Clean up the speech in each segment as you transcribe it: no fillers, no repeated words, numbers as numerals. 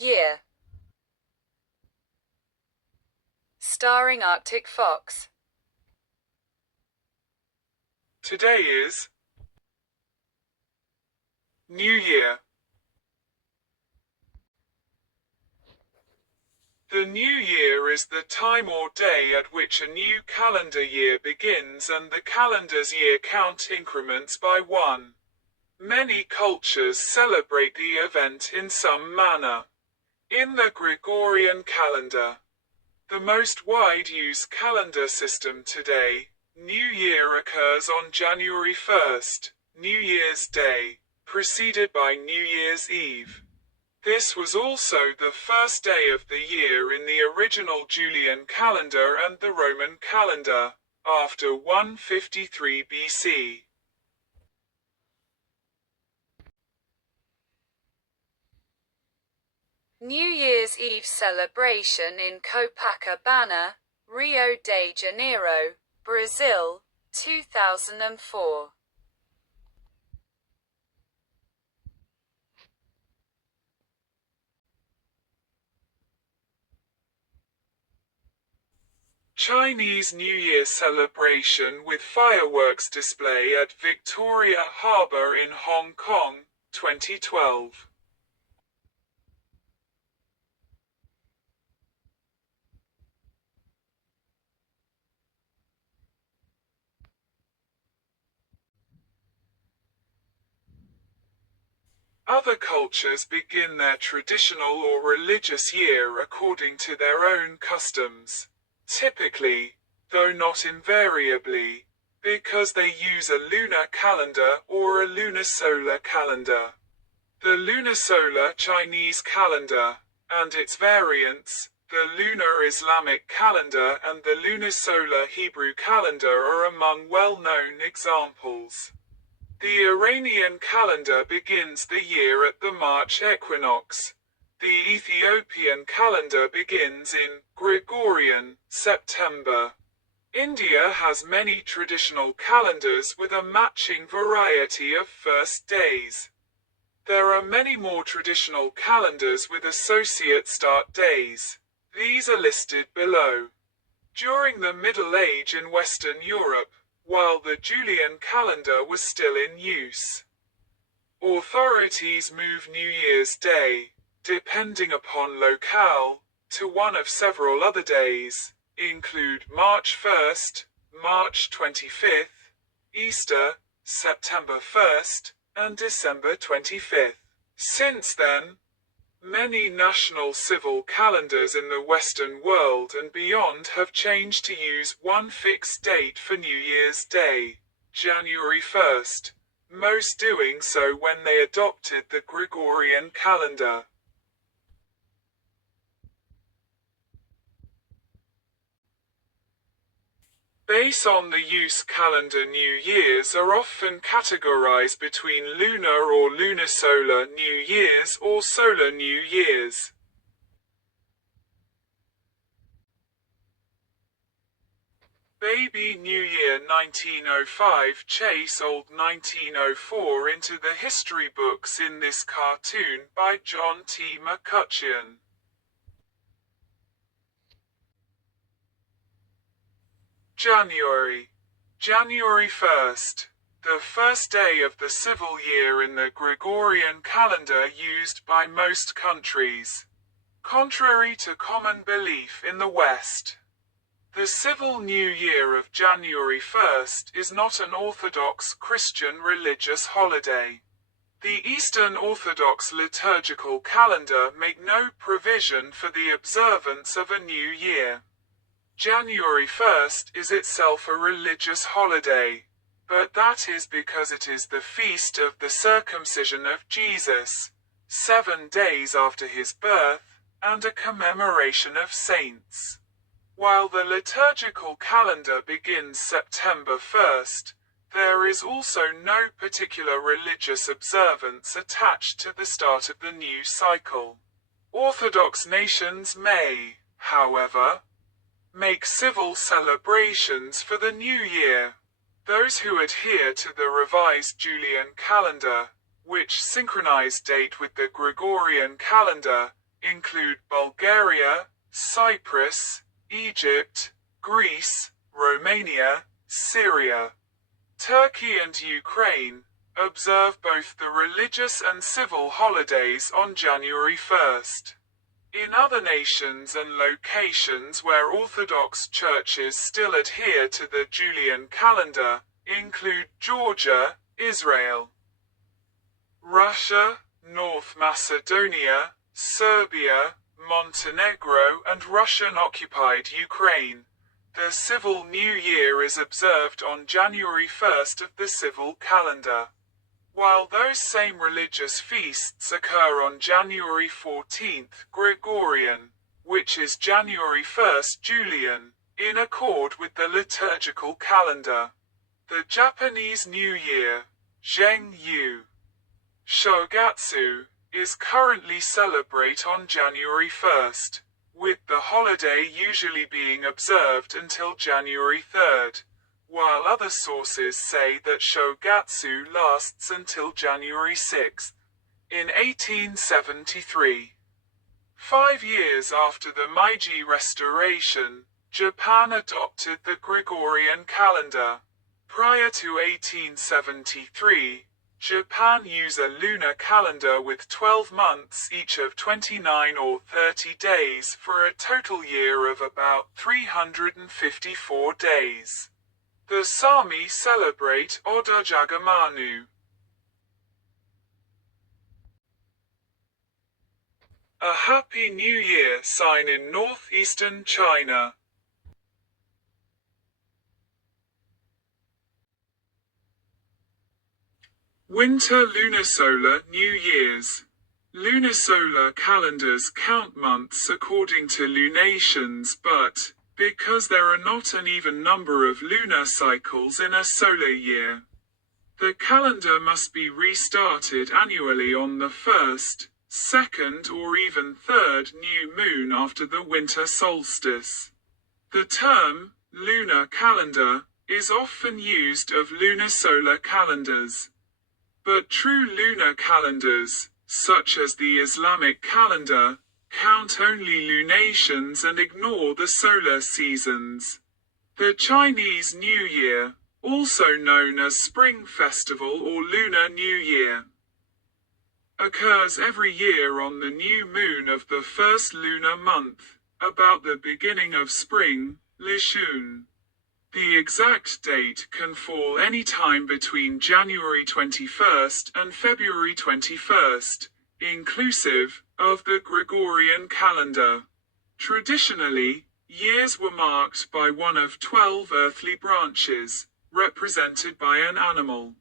Year. Starring Arctic Fox. Today is New Year. The New Year is the time or day at which a new calendar year begins and the calendar's year count increments by one. Many cultures celebrate the event in some manner. In the Gregorian calendar, the most wide-used calendar system today, New Year occurs on January 1st, New Year's Day, preceded by New Year's Eve. This was also the first day of the year in the original Julian calendar and the Roman calendar, after 153 BC. New Year's Eve celebration in Copacabana, Rio de Janeiro, Brazil, 2004. Chinese New Year celebration with fireworks display at Victoria Harbour in Hong Kong, 2012. Other cultures begin their traditional or religious year according to their own customs. Typically, though not invariably, because they use a lunar calendar or a lunisolar calendar. The lunisolar Chinese calendar, and its variants, the lunar Islamic calendar and the lunisolar Hebrew calendar are among well-known examples. The Iranian calendar begins the year at the March equinox. The Ethiopian calendar begins in Gregorian September. India has many traditional calendars with a matching variety of first days. There are many more traditional calendars with associate start days. These are listed below. During the Middle Age in Western Europe, while the Julian calendar was still in use, authorities move New Year's Day, depending upon locale, to one of several other days, include March 1st, March 25th, Easter, September 1st, and December 25th. Since then, many national civil calendars in the Western world and beyond have changed to use one fixed date for New Year's Day, January 1st, most doing so when they adopted the Gregorian calendar. Based on the use calendar New Years are often categorized between lunar or lunisolar New Years or solar New Years. Baby New Year 1905 Chase Old 1904 into the history books in this cartoon by John T. McCutcheon. January 1st. The first day of the civil year in the Gregorian calendar used by most countries. Contrary to common belief in the West, the civil New Year of January 1st is not an Orthodox Christian religious holiday. The Eastern Orthodox liturgical calendar make no provision for the observance of a new year. January 1st is itself a religious holiday, but that is because it is the feast of the circumcision of Jesus, 7 days after his birth, and a commemoration of saints. While the liturgical calendar begins September 1st, there is also no particular religious observance attached to the start of the new cycle. Orthodox nations may, however, make civil celebrations for the new year. Those who adhere to the revised Julian calendar, which synchronized date with the Gregorian calendar, include Bulgaria, Cyprus, Egypt, Greece, Romania, Syria. Turkey and Ukraine observe both the religious and civil holidays on January 1st. In other nations and locations where Orthodox churches still adhere to the Julian calendar, include Georgia, Israel, Russia, North Macedonia, Serbia, Montenegro, and Russian-occupied Ukraine. The civil New Year is observed on January 1st of the civil calendar, while those same religious feasts occur on January 14th Gregorian, which is January 1st Julian, in accord with the liturgical calendar. The Japanese New Year, Zheng-yu, Shogatsu, is currently celebrated on January 1st, with the holiday usually being observed until January 3rd, while other sources say that Shogatsu lasts until January 6th. In 1873, 5 years after the Meiji Restoration, Japan adopted the Gregorian calendar. Prior to 1873, Japan used a lunar calendar with 12 months each of 29 or 30 days for a total year of about 354 days. The Sami celebrate Oda Jagamanu, a Happy New Year sign in northeastern China. Winter lunisolar New Year's. Lunisolar calendars count months according to lunations, but, because there are not an even number of lunar cycles in a solar year, the calendar must be restarted annually on the first, second, or even third new moon after the winter solstice. The term, lunar calendar, is often used of lunisolar calendars. But true lunar calendars, such as the Islamic calendar, count only lunations and ignore the solar seasons. The Chinese New Year, also known as Spring Festival or Lunar New Year, occurs every year on the new moon of the first lunar month, about the beginning of spring, Lishun. The exact date can fall any time between January 21st and February 21st, inclusive of the Gregorian calendar. Traditionally, years were marked by one of 12 earthly branches, represented by an animal,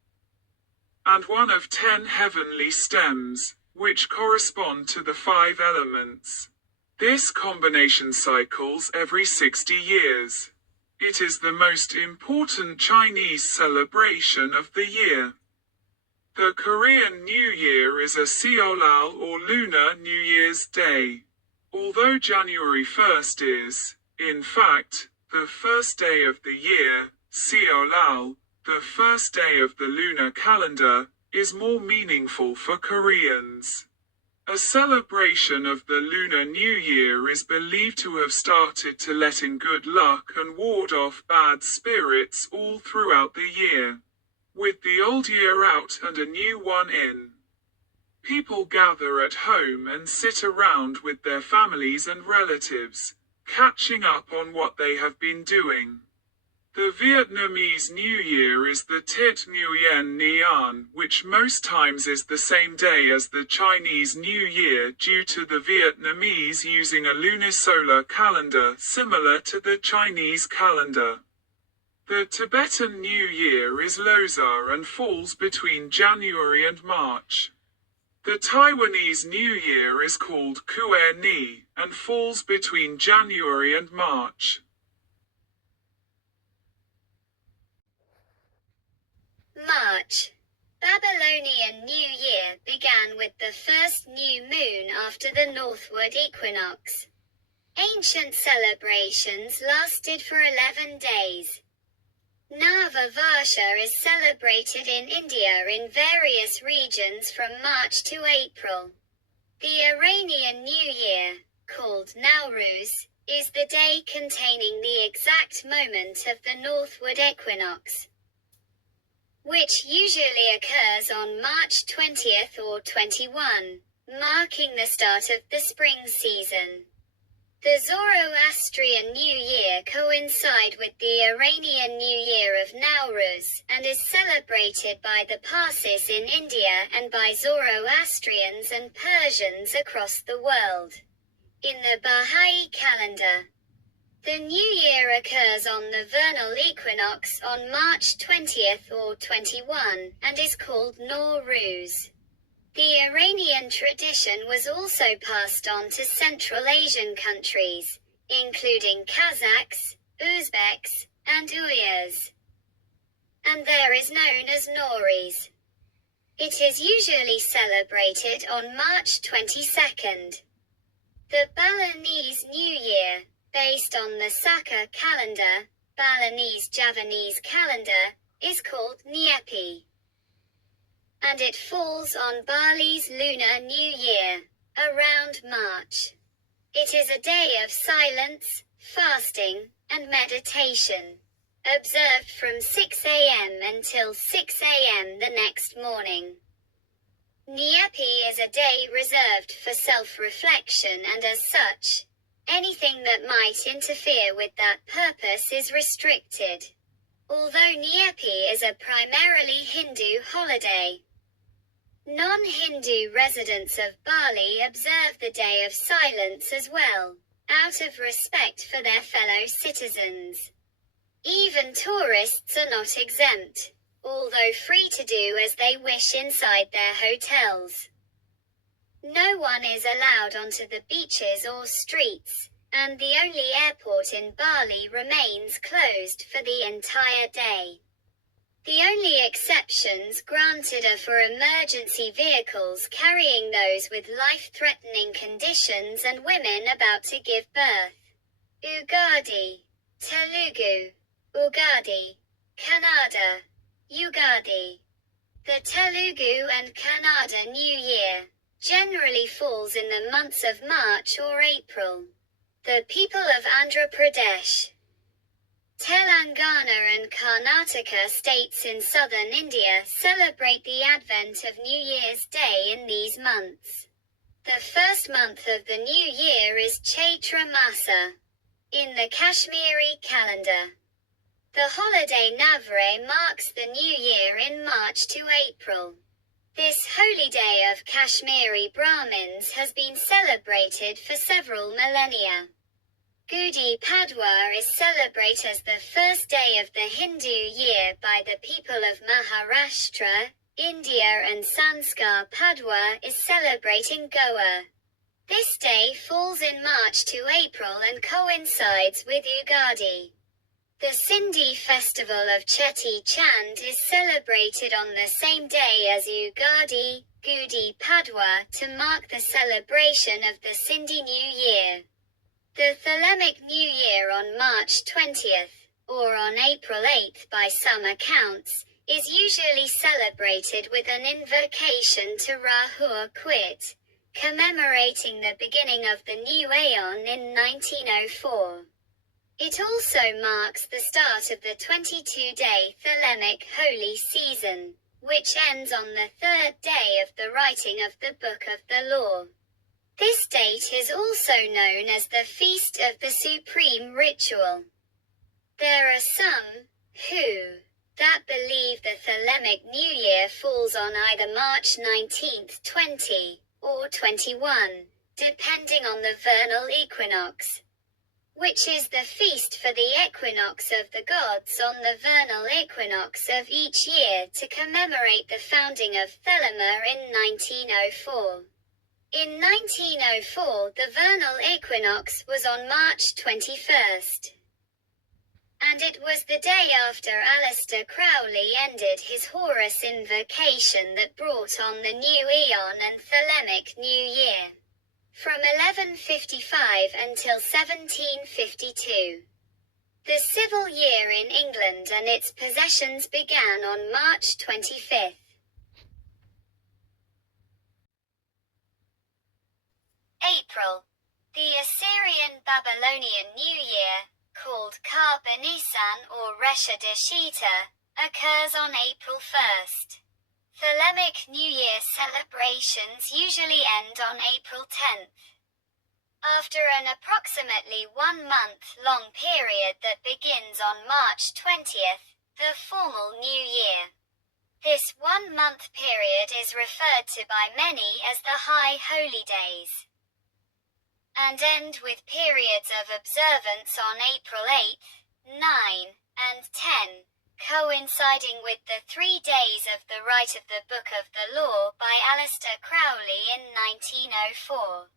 and one of 10 heavenly stems, which correspond to the 5 elements. This combination cycles every 60 years. It is the most important Chinese celebration of the year. The Korean New Year is a Seolal or Lunar New Year's Day. Although January 1st is, in fact, the first day of the year, Seolal, the first day of the lunar calendar, is more meaningful for Koreans. A celebration of the Lunar New Year is believed to have started to let in good luck and ward off bad spirits all throughout the year, with the old year out and a new one in. People gather at home and sit around with their families and relatives, catching up on what they have been doing. The Vietnamese New Year is the Tet Nguyen Nian, which most times is the same day as the Chinese New Year due to the Vietnamese using a lunisolar calendar similar to the Chinese calendar. The Tibetan New Year is Losar and falls between January and March. The Taiwanese New Year is called Kue Ni, and falls between January and March. March. Babylonian New Year began with the first new moon after the northward equinox. Ancient celebrations lasted for 11 days. Nava Varsha is celebrated in India in various regions from March to April. The Iranian New Year, called Nowruz, is the day containing the exact moment of the northward equinox, which usually occurs on March 20th or 21, marking the start of the spring season. The Zoroastrian New Year coincides with the Iranian New Year of Nowruz, and is celebrated by the Parsis in India and by Zoroastrians and Persians across the world. In the Baha'i calendar, the New Year occurs on the vernal equinox on March 20th or 21, and is called Nowruz. The Iranian tradition was also passed on to Central Asian countries, including Kazakhs, Uzbeks, and Uyghurs, and there is known as Nowruz. It is usually celebrated on March 22nd. The Balinese New Year, based on the Saka calendar, Balinese-Javanese calendar, is called Nyepi, and it falls on Bali's Lunar New Year, around March. It is a day of silence, fasting, and meditation, observed from 6 a.m. until 6 a.m. the next morning. Nyepi is a day reserved for self-reflection, and as such, anything that might interfere with that purpose is restricted. Although Nyepi is a primarily Hindu holiday, non-Hindu residents of Bali observe the Day of Silence as well, out of respect for their fellow citizens. Even tourists are not exempt, although free to do as they wish inside their hotels. No one is allowed onto the beaches or streets, and the only airport in Bali remains closed for the entire day. The only exceptions granted are for emergency vehicles carrying those with life-threatening conditions and women about to give birth. Ugadi, Telugu, Ugadi, Kannada, Ugadi. The Telugu and Kannada New Year generally falls in the months of March or April. The people of Andhra Pradesh, Telangana and Karnataka states in southern India celebrate the advent of New Year's Day in these months. The first month of the new year is Chaitra Masa in the Kashmiri calendar. The holiday Navratri marks the new year in March to April. This holy day of Kashmiri Brahmins has been celebrated for several millennia. Gudi Padwa is celebrated as the first day of the Hindu year by the people of Maharashtra, India, and Sanskar Padwa is celebrating Goa. This day falls in March to April and coincides with Ugadi. The Sindhi festival of Cheti Chand is celebrated on the same day as Ugadi, Gudi Padwa, to mark the celebration of the Sindhi New Year. The Thelemic New Year on March 20th, or on April 8th by some accounts, is usually celebrated with an invocation to Rahu Quit, commemorating the beginning of the new Aeon in 1904. It also marks the start of the 22-day Thelemic holy season, which ends on the third day of the writing of the Book of the Law. This date is also known as the Feast of the Supreme Ritual. There are some that believe the Thelemic New Year falls on either March 19th, 20, or 21, depending on the vernal equinox, which is the feast for the equinox of the gods on the vernal equinox of each year to commemorate the founding of Thelema in 1904. In 1904 the vernal equinox was on March 21st. And it was the day after Aleister Crowley ended his Horus invocation that brought on the new Aeon and Thelemic New Year. From 1155 until 1752. The civil year in England and its possessions began on March 25th. April. The Assyrian-Babylonian New Year, called Karba Nisan or Resha Deshita, occurs on April 1st. Thelemic New Year celebrations usually end on April 10th. After an approximately 1 month-long period that begins on March 20th, the formal New Year. This 1 month period is referred to by many as the High Holy Days, and end with periods of observance on April 8th, 9, and 10, coinciding with the 3 days of the Rite of the Book of the Law by Alistair Crowley in 1904.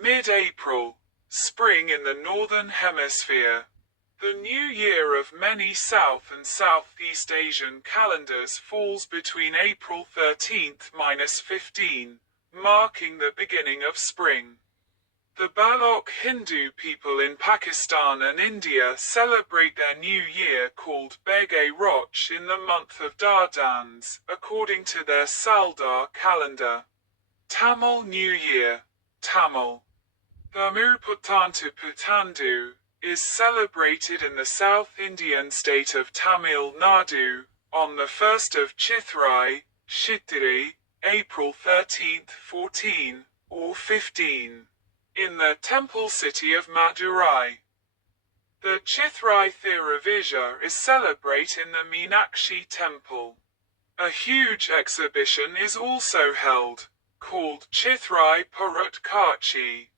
Mid-April, spring in the Northern Hemisphere. The new year of many South and Southeast Asian calendars falls between April 13th-15, marking the beginning of spring. The Balok Hindu people in Pakistan and India celebrate their new year called Begay Roch in the month of Dardans, according to their Saldar calendar. Tamil New Year, Tamil. Thamir Puttandu Puttandu is celebrated in the South Indian state of Tamil Nadu on the 1st of Chithrai, Chittirai, April 13th, 14, or 15, in the temple city of Madurai. The Chithrai Thiruvizha is celebrated in the Meenakshi temple. A huge exhibition is also held, called Chithrai Parut Kachi.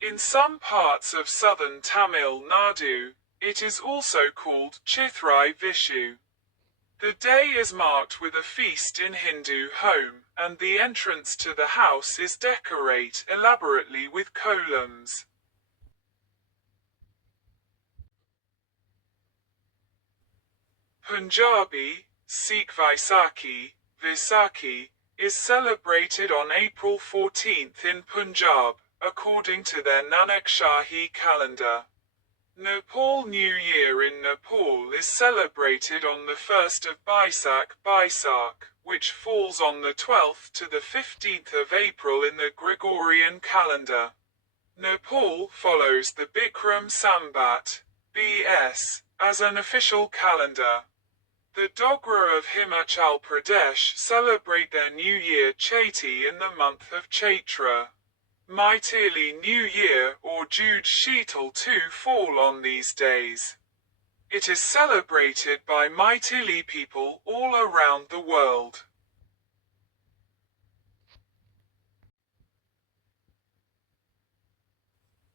In some parts of southern Tamil Nadu, it is also called Chithrai Vishu. The day is marked with a feast in Hindu home, and the entrance to the house is decorated elaborately with columns. Punjabi, Sikh Vaisakhi, is celebrated on April 14th in Punjab, according to their Nanak Shahi calendar. Nepal New Year in Nepal is celebrated on the 1st of Baisakh, which falls on the 12th to the 15th of April in the Gregorian calendar. Nepal follows the Bikram Sambat, BS, as an official calendar. The Dogra of Himachal Pradesh celebrate their New Year Chaiti in the month of Chaitra. Maithili New Year or Jude Sheetal too fall on these days. It is celebrated by Maithili people all around the world.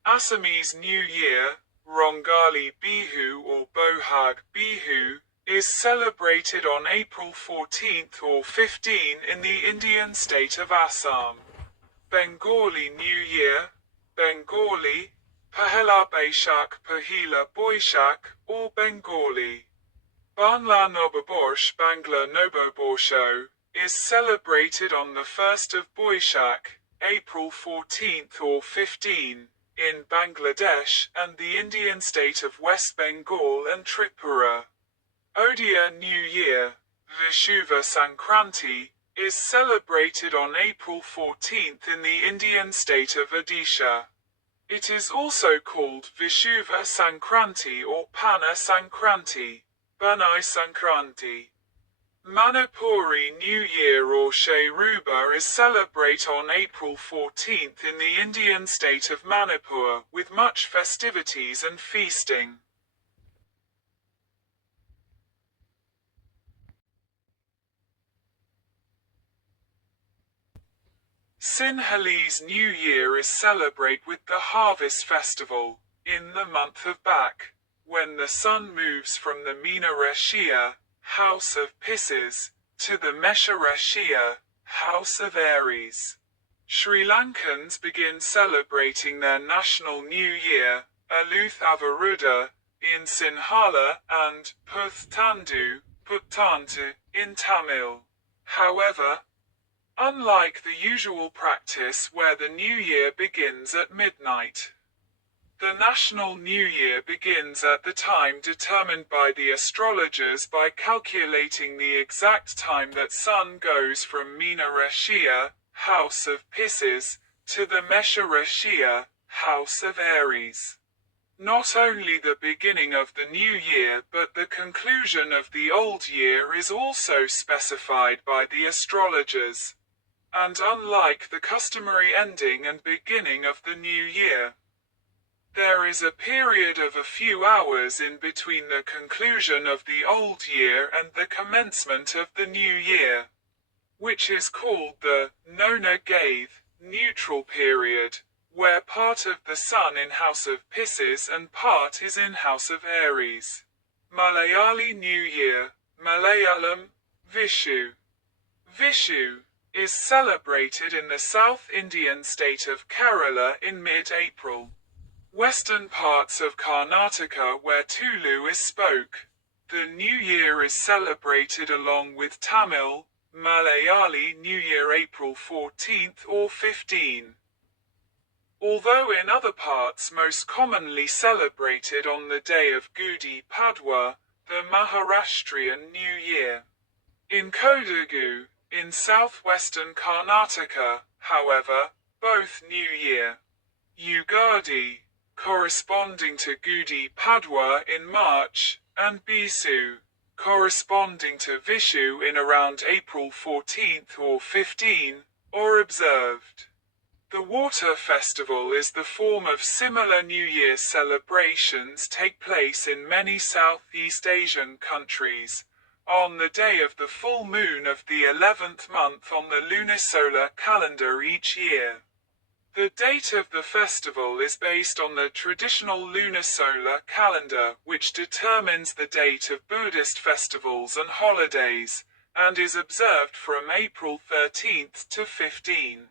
Assamese New Year, Rongali Bihu or Bohag Bihu, is celebrated on April 14th or 15 in the Indian state of Assam. Bengali New Year, Bengali, Pahela Baishak Pahila Boishak, or Bengali. Bangla Nobaborsh Bangla Noboborsho, is celebrated on the 1st of Boishak, April 14th or 15, in Bangladesh and the Indian state of West Bengal and Tripura. Odia New Year, Vishuva Sankranti, is celebrated on April 14th in the Indian state of Odisha. It is also called Vishuva Sankranti or Pana Sankranti, Banai Sankranti. Manipuri New Year or Shayruba is celebrated on April 14th in the Indian state of Manipur with much festivities and feasting. Sinhalese New Year is celebrated with the Harvest Festival, in the month of Bak, when the sun moves from the Meena Rashia, house of Pisces, to the Mesha Rashia, house of Aries. Sri Lankans begin celebrating their national New Year, Aluth Avaruda, in Sinhala, and Puttandu, in Tamil. However, unlike the usual practice where the new year begins at midnight, The national new year begins at the time determined by the astrologers by calculating the exact time that sun goes from Mina Rashia, house of Pisces, to the Mesha Rashia, house of Aries. Not only the beginning of the new year but the conclusion of the old year is also specified by the astrologers. And unlike the customary ending and beginning of the new year, there is a period of a few hours in between the conclusion of the old year and the commencement of the new year, which is called the Nona Gaith, neutral period, where part of the sun in House of Pisces and part is in House of Aries. Malayali New Year, Malayalam, Vishu. Vishu is celebrated in the South Indian state of Kerala in mid-April. Western parts of Karnataka where Tulu is spoke. The New Year is celebrated along with Tamil, Malayali New Year April 14th or 15. Although in other parts most commonly celebrated on the day of Gudi Padwa, the Maharashtrian New Year. In Kodagu, in southwestern Karnataka, however, both New Year, Ugadi, corresponding to Gudi Padwa in March, and Bisu, corresponding to Vishu in around April 14th or 15, are observed. The water festival is the form of similar New Year celebrations take place in many Southeast Asian countries, on the day of the full moon of the 11th month on the lunisolar calendar each year. The date of the festival is based on the traditional lunisolar calendar, which determines the date of Buddhist festivals and holidays, and is observed from April 13th to 15.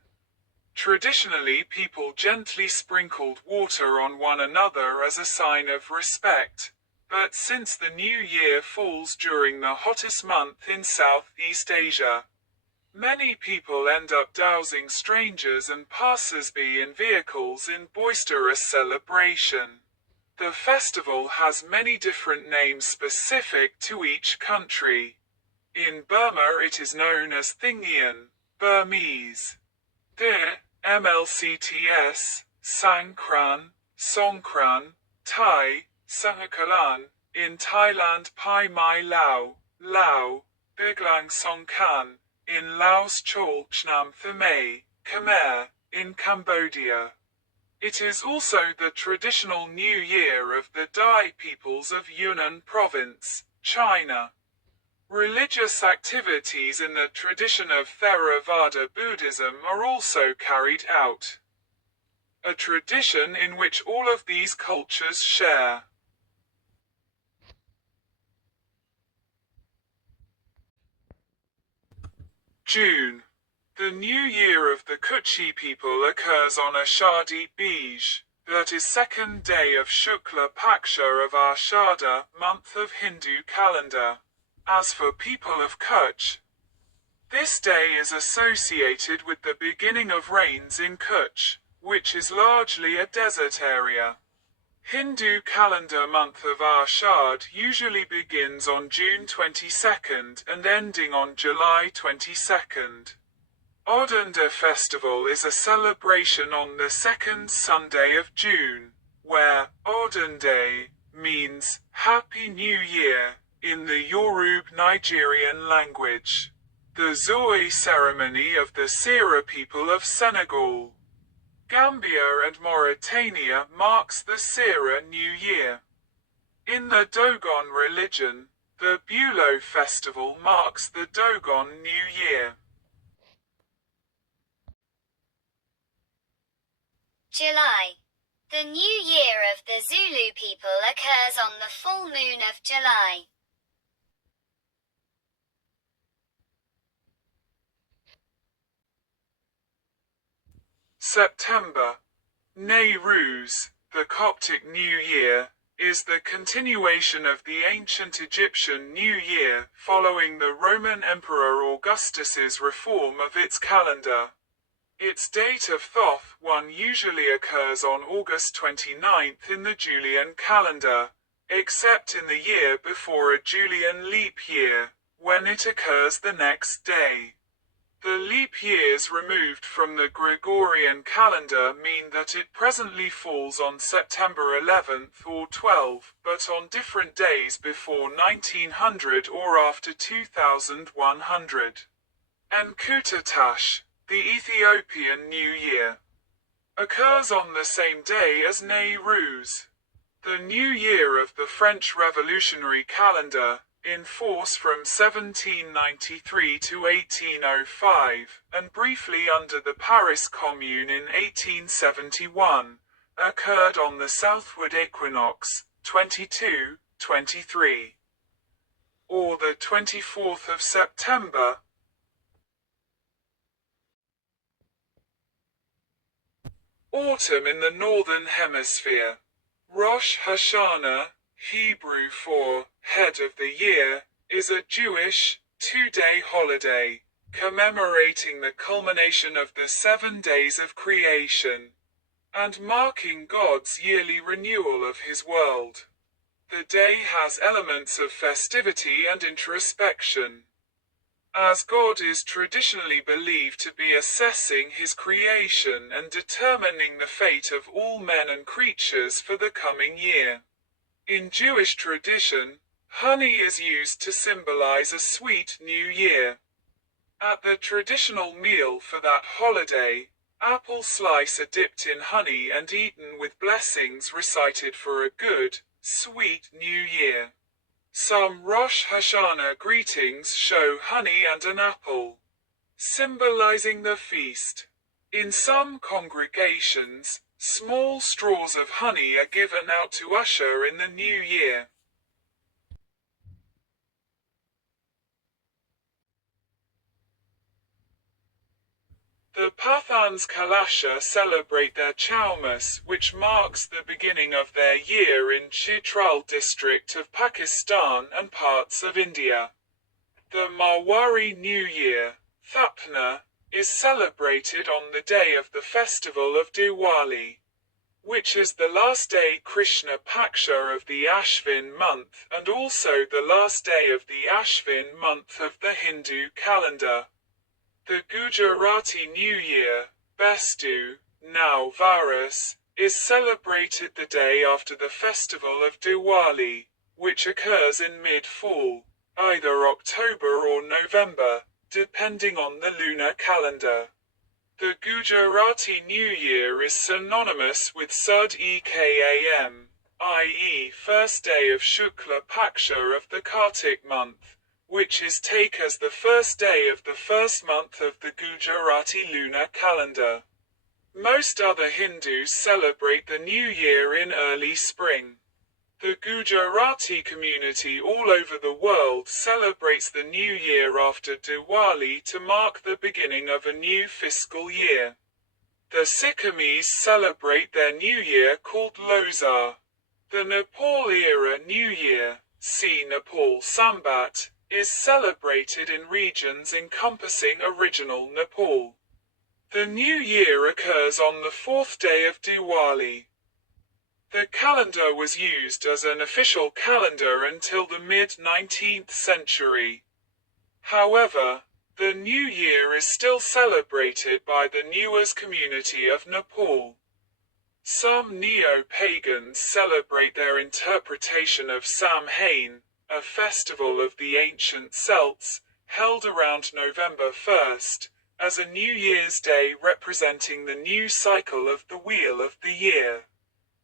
Traditionally, people gently sprinkled water on one another as a sign of respect, but since the new year falls during the hottest month in Southeast Asia, many people end up dousing strangers and passers-by in vehicles in boisterous celebration. The festival has many different names specific to each country. In Burma it is known as Thingian, Burmese. There, MLCTS, Sangkran, Songkran, Thai, Sangakalan, in Thailand Pai Mai Lao, Lao, Biglang Songkhan, in Laos Chol Chnam Thamay, Khmer, in Cambodia. It is also the traditional New Year of the Dai peoples of Yunnan Province, China. Religious activities in the tradition of Theravada Buddhism are also carried out. A tradition in which all of these cultures share. June. The new year of the Kutchi people occurs on Ashadi Bij, that is second day of Shukla Paksha of Ashada, month of Hindu calendar. As for people of Kutch, this day is associated with the beginning of rains in Kutch, which is largely a desert area. Hindu calendar month of Ashad usually begins on June 22nd and ending on July 22nd. Odunda festival is a celebration on the second Sunday of June, where Odunde means Happy New Year in the Yoruba Nigerian language. The Zoe ceremony of the Sera people of Senegal, Gambia and Mauritania marks the Sera New Year. In the Dogon religion, the Bulo festival marks the Dogon New Year. July. The new year of the Zulu people occurs on the full moon of July. September. Nowruz, the Coptic New Year, is the continuation of the ancient Egyptian New Year following the Roman Emperor Augustus's reform of its calendar. Its date of Thoth 1 usually occurs on August 29th in the Julian calendar, except in the year before a Julian leap year, when it occurs the next day. The leap years removed from the Gregorian calendar mean that it presently falls on September 11th or 12th, but on different days before 1900 or after 2100. Enkhutatash, the Ethiopian New Year, occurs on the same day as Nowruz, the New Year of the French Revolutionary calendar, in force from 1793 to 1805, and briefly under the Paris Commune in 1871, occurred on the southward equinox, 22-23, or the 24th of September. Autumn in the Northern Hemisphere. Rosh Hashanah, Hebrew for head of the year, is a Jewish, two-day holiday, commemorating the culmination of the 7 days of creation, and marking God's yearly renewal of his world. The day has elements of festivity and introspection, as God is traditionally believed to be assessing his creation and determining the fate of all men and creatures for the coming year. In Jewish tradition, honey is used to symbolize a sweet new year. At the traditional meal for that holiday, apple slices are dipped in honey and eaten with blessings recited for a good, sweet new year. Some Rosh Hashanah greetings show honey and an apple, symbolizing the feast. In some congregations, small straws of honey are given out to usher in the new year. The Pathans Kalasha celebrate their Chaumas, which marks the beginning of their year in Chitral district of Pakistan and parts of India. The Marwari New Year, Thapna, is celebrated on the day of the festival of Diwali, which is the last day Krishna Paksha of the Ashvin month and also the last day of the Ashvin month of the Hindu calendar. The Gujarati New Year, Bestu, now Varas, is celebrated the day after the festival of Diwali, which occurs in mid-fall, either October or November, depending on the lunar calendar. The Gujarati New Year is synonymous with Sud-Ekam, i.e. first day of Shukla Paksha of the Kartik month, which is taken as the first day of the first month of the Gujarati lunar calendar. Most other Hindus celebrate the New Year in early spring. The Gujarati community all over the world celebrates the New Year after Diwali to mark the beginning of a new fiscal year. The Sikkimese celebrate their New Year called Losar. The Nepal-era New Year, see Nepal Sambat, is celebrated in regions encompassing original Nepal. The New Year occurs on the 4th day of Diwali. The calendar was used as an official calendar until the mid-19th century. However, the New Year is still celebrated by the Newas community of Nepal. Some neo-pagans celebrate their interpretation of Samhain, a festival of the ancient Celts, held around November 1st, as a New Year's Day representing the new cycle of the Wheel of the Year,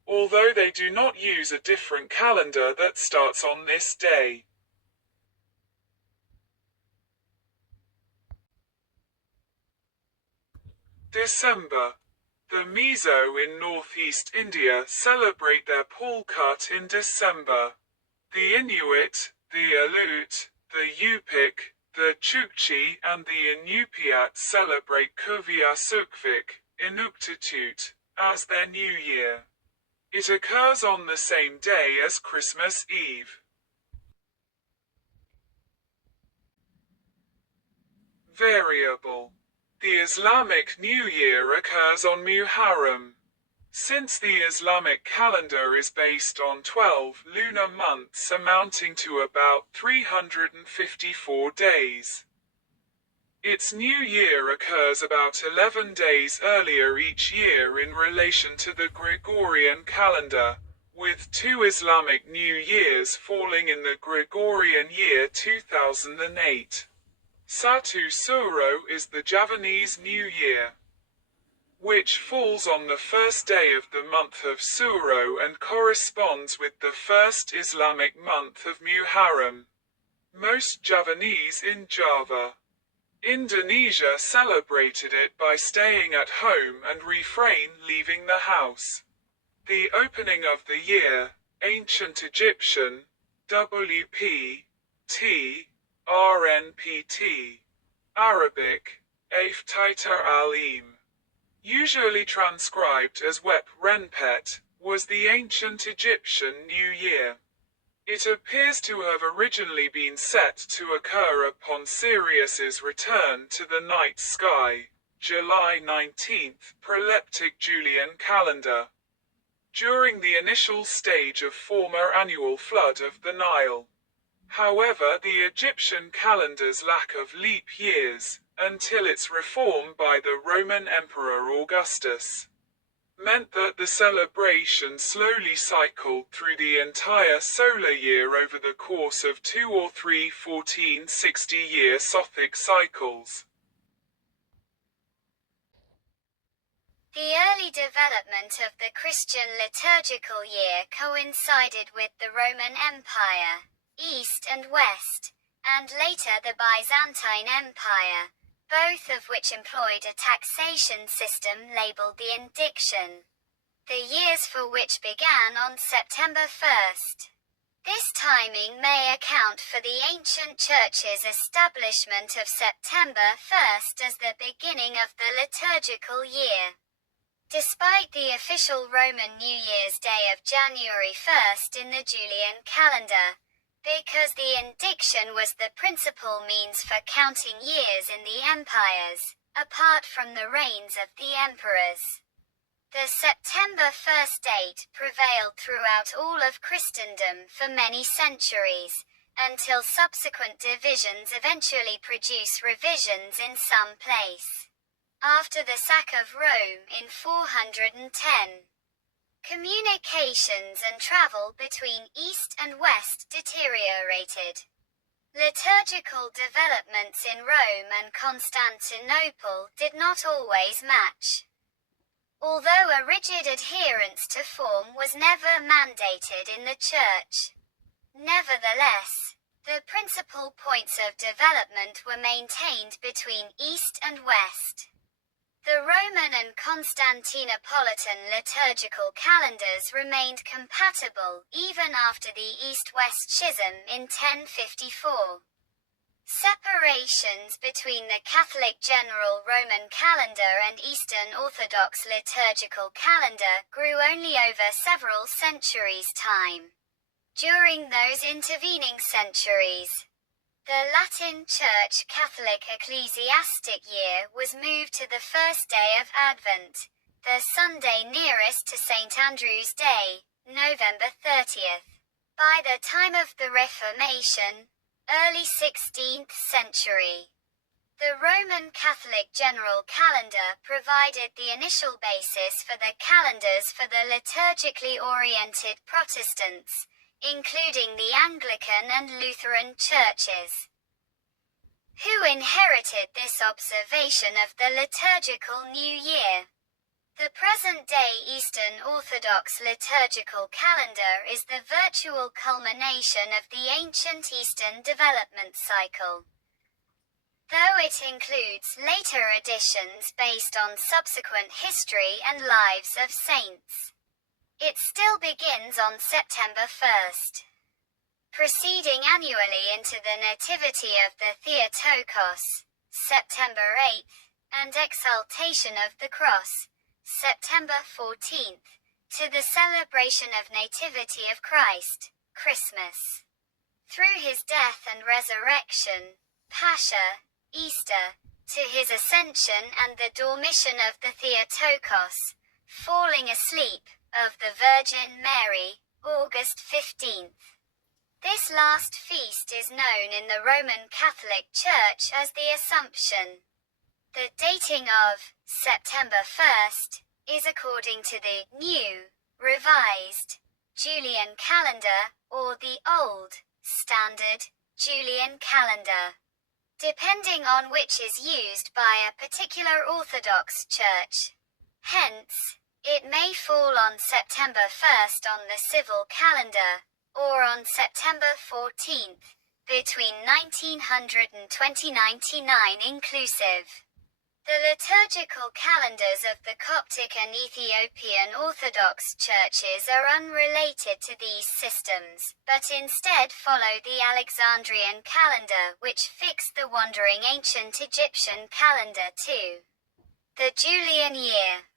although they do not use a different calendar that starts on this day. December. The Mizo in northeast India celebrate their Pulkat in December. The Inuit, the Aleut, the Yupik, the Chukchi and the Inupiat celebrate Kuviasukvik, Inuktitut, as their new year. It occurs on the same day as Christmas Eve. Variable. The Islamic New Year occurs on Muharram. Since the Islamic calendar is based on 12 lunar months amounting to about 354 days, its new year occurs about 11 days earlier each year in relation to the Gregorian calendar, with 2 Islamic New Years falling in the Gregorian year 2008. Satu Suro is the Javanese New Year, which falls on the first day of the month of Suro and corresponds with the first Islamic month of Muharram. Most Javanese in Java, Indonesia celebrated it by staying at home and refrain leaving the house. The opening of the year, Ancient Egyptian, WP, RNPT, Arabic, Aftiter al-Im, usually transcribed as Wep Renpet, was the ancient Egyptian New Year. It appears to have originally been set to occur upon Sirius's return to the night sky, July 19th, proleptic Julian calendar, during the initial stage of former annual flood of the Nile. However, the Egyptian calendar's lack of leap years, until its reform by the Roman Emperor Augustus, meant that the celebration slowly cycled through the entire solar year over the course of 2 or 3 1460-year Sothic cycles. The early development of the Christian liturgical year coincided with the Roman Empire, East and West, and later the Byzantine Empire, both of which employed a taxation system labeled the indiction, the years for which began on September 1st. This timing may account for the ancient church's establishment of September 1st as the beginning of the liturgical year. Despite the official Roman New Year's Day of January 1st in the Julian calendar, because the indiction was the principal means for counting years in the empires, apart from the reigns of the emperors, the September 1st date prevailed throughout all of Christendom for many centuries, until subsequent divisions eventually produce revisions in some place. After the sack of Rome in 410, communications and travel between East and West deteriorated. Liturgical developments in Rome and Constantinople did not always match. Although a rigid adherence to form was never mandated in the Church, nevertheless, the principal points of development were maintained between East and West. The Roman and Constantinopolitan liturgical calendars remained compatible even after the East-West Schism in 1054. Separations between the Catholic General Roman calendar and Eastern Orthodox liturgical calendar grew only over several centuries' time. During those intervening centuries, the Latin Church Catholic ecclesiastic year was moved to the first day of Advent, the Sunday nearest to St. Andrew's Day, November 30th. By the time of the Reformation, early 16th century, the Roman Catholic General Calendar provided the initial basis for the calendars for the liturgically oriented Protestants, including the Anglican and Lutheran churches, who inherited this observation of the liturgical New Year. The present-day Eastern Orthodox liturgical calendar is the virtual culmination of the ancient Eastern development cycle. Though it includes later additions based on subsequent history and lives of saints, it still begins on September 1st, proceeding annually into the Nativity of the Theotokos, September 8th, and Exaltation of the Cross, September 14th, to the celebration of Nativity of Christ, Christmas. Through his death and resurrection, Pascha, Easter, to his ascension and the Dormition of the Theotokos, falling asleep, of the Virgin Mary, August 15th. This last feast is known in the Roman Catholic Church as the Assumption. The dating of September 1st is according to the new, revised Julian calendar, or the old, standard Julian calendar, depending on which is used by a particular Orthodox church. Hence, it may fall on September 1st on the civil calendar, or on September 14th, between 1900 and 2099 inclusive. The liturgical calendars of the Coptic and Ethiopian Orthodox churches are unrelated to these systems, but instead follow the Alexandrian calendar, which fixed the wandering ancient Egyptian calendar to the Julian year.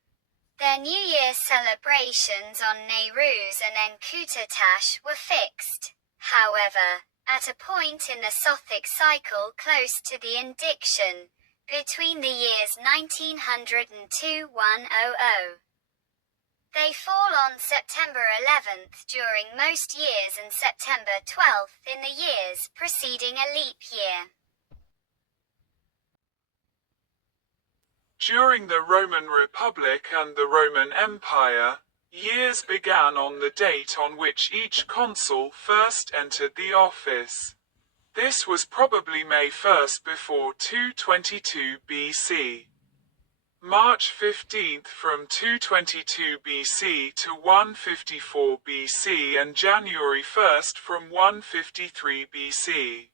Their New Year celebrations on Nowruz and Enkutatash were fixed, however, at a point in the Sothic cycle close to the indiction, between the years 1900 and 2100. They fall on September 11th during most years and September 12th in the years preceding a leap year. During the Roman Republic and the Roman Empire, years began on the date on which each consul first entered the office. This was probably May 1st before 222 BC. March 15th from 222 BC to 154 BC and January 1st from 153 BC.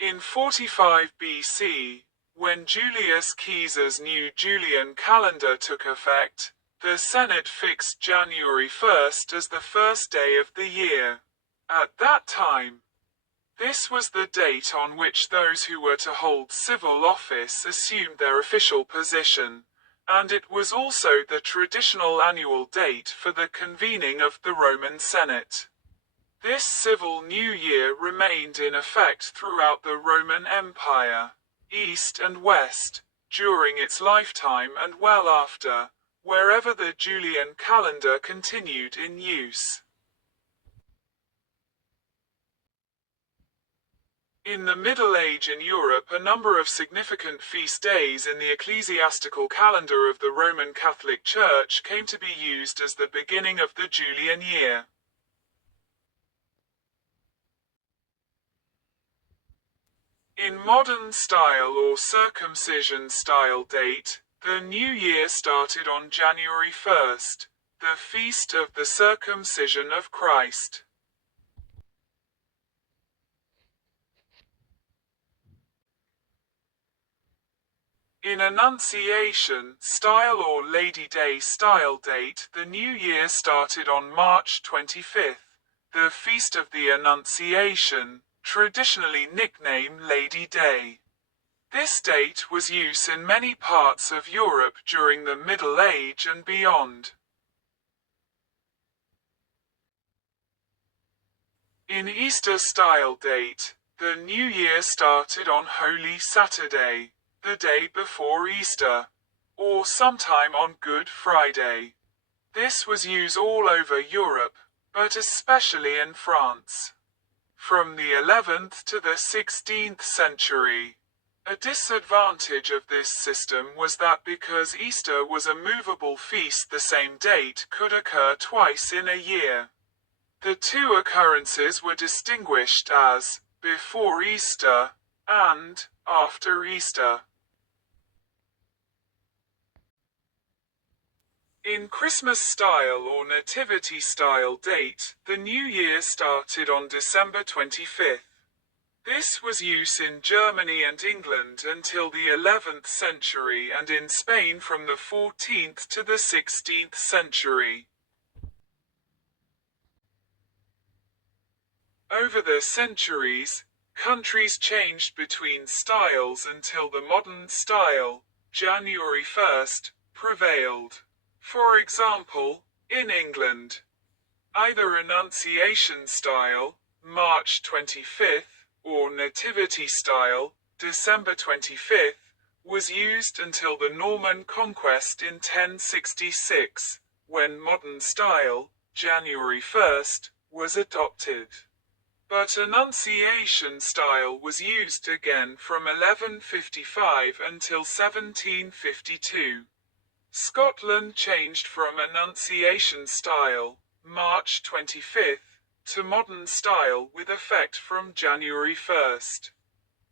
In 45 BC, when Julius Caesar's new Julian calendar took effect, the Senate fixed January 1st as the first day of the year. At that time, this was the date on which those who were to hold civil office assumed their official position, and it was also the traditional annual date for the convening of the Roman Senate. This civil new year remained in effect throughout the Roman Empire, East and West, during its lifetime and well after, wherever the Julian calendar continued in use. In the Middle Age in Europe, a number of significant feast days in the ecclesiastical calendar of the Roman Catholic Church came to be used as the beginning of the Julian year. In modern style or circumcision style date, the new year started on January 1st, the feast of the circumcision of Christ. In Annunciation style or Lady Day style date, the new year started on March 25th, the feast of the Annunciation, traditionally nicknamed Lady Day. This date was used in many parts of Europe during the Middle Age and beyond. In Easter style date, the new year started on Holy Saturday, the day before Easter, or sometime on Good Friday. This was used all over Europe, but especially in France. From the 11th to the 16th century. A disadvantage of this system was that because Easter was a movable feast, the same date could occur twice in a year. The two occurrences were distinguished as before Easter and after Easter. In Christmas style or Nativity style date, the new year started on December 25th. This was used in Germany and England until the 11th century and in Spain from the 14th to the 16th century. Over the centuries, countries changed between styles until the modern style, January 1st, prevailed. For example, in England, either Annunciation style, March 25th, or Nativity style, December 25th, was used until the Norman conquest in 1066, when modern style, January 1st, was adopted. But Annunciation style was used again from 1155 until 1752. Scotland changed from Annunciation style, March 25th, to modern style with effect from January 1st.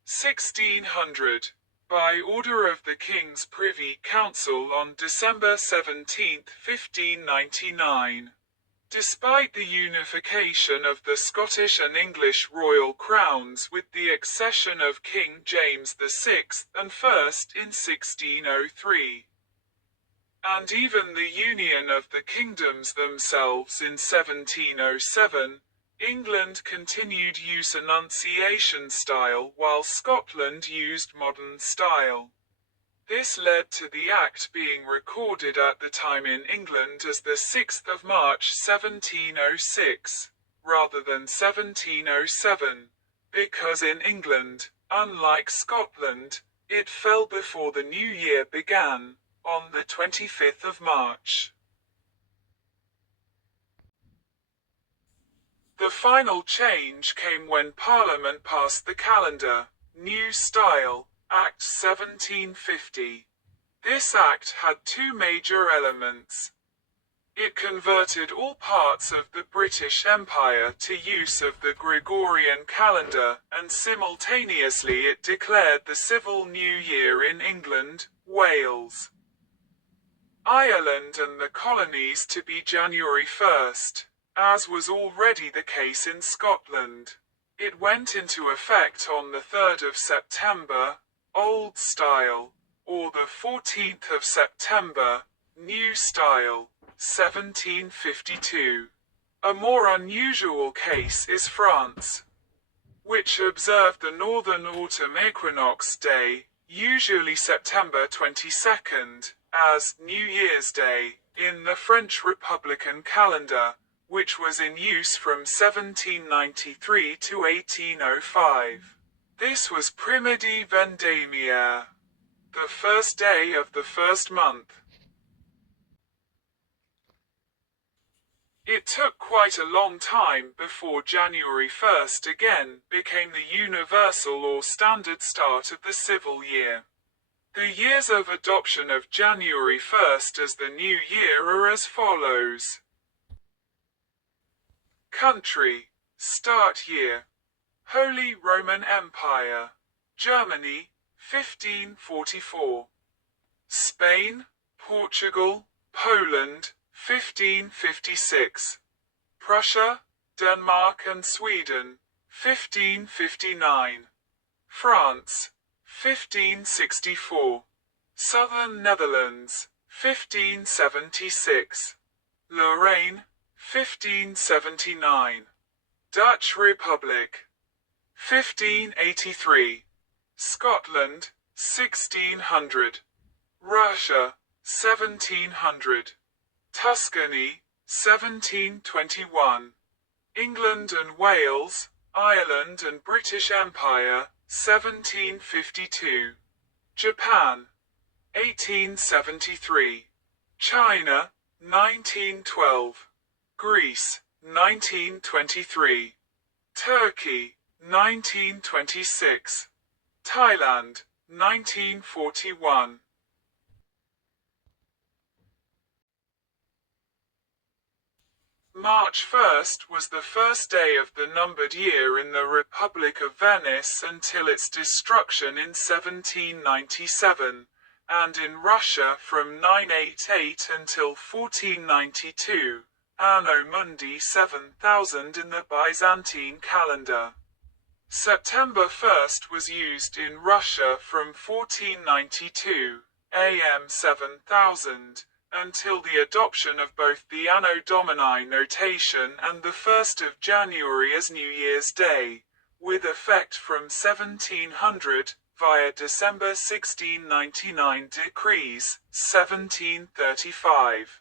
1600. By order of the King's Privy Council on December 17, 1599. Despite the unification of the Scottish and English royal crowns with the accession of King James VI and I in 1603, and even the union of the kingdoms themselves in 1707, England continued use Annunciation style while Scotland used modern style. This led to the Act being recorded at the time in England as the 6th of March 1706, rather than 1707, because in England, unlike Scotland, it fell before the new year began, on the 25th of March. The final change came when Parliament passed the Calendar, New Style, Act 1750. This act had two major elements. It converted all parts of the British Empire to use of the Gregorian calendar, and simultaneously it declared the civil new year in England, Wales, Ireland and the colonies to be January 1st, as was already the case in Scotland. It went into effect on the 3rd of September, Old Style, or the 14th of September, New Style, 1752. A more unusual case is France, which observed the Northern Autumn Equinox Day, usually September 22nd, as New Year's Day, in the French Republican calendar, which was in use from 1793 to 1805. This was Primedi Vendémiaire, the first day of the first month. It took quite a long time before January 1st again became the universal or standard start of the civil year. The years of adoption of January 1st as the new year are as follows. Country, start year. Holy Roman Empire, Germany, 1544. Spain, Portugal, Poland, 1556. Prussia, Denmark and Sweden, 1559. France, 1564. Southern Netherlands, 1576. Lorraine, 1579. Dutch Republic, 1583. Scotland, 1600. Russia, 1700. Tuscany, 1721. England and Wales, Ireland and British Empire, 1752. Japan, 1873. China, 1912. Greece, 1923. Turkey, 1926. Thailand, 1941. March 1st was the first day of the numbered year in the Republic of Venice until its destruction in 1797, and in Russia from 988 until 1492, Anno Mundi 7000 in the Byzantine calendar. September 1st was used in Russia from 1492, AM 7000, until the adoption of both the Anno Domini notation and the 1st of January as New Year's Day, with effect from 1700, via December 1699 decrees, 1735.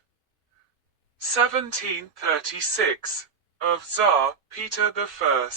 1736, of Tsar Peter I.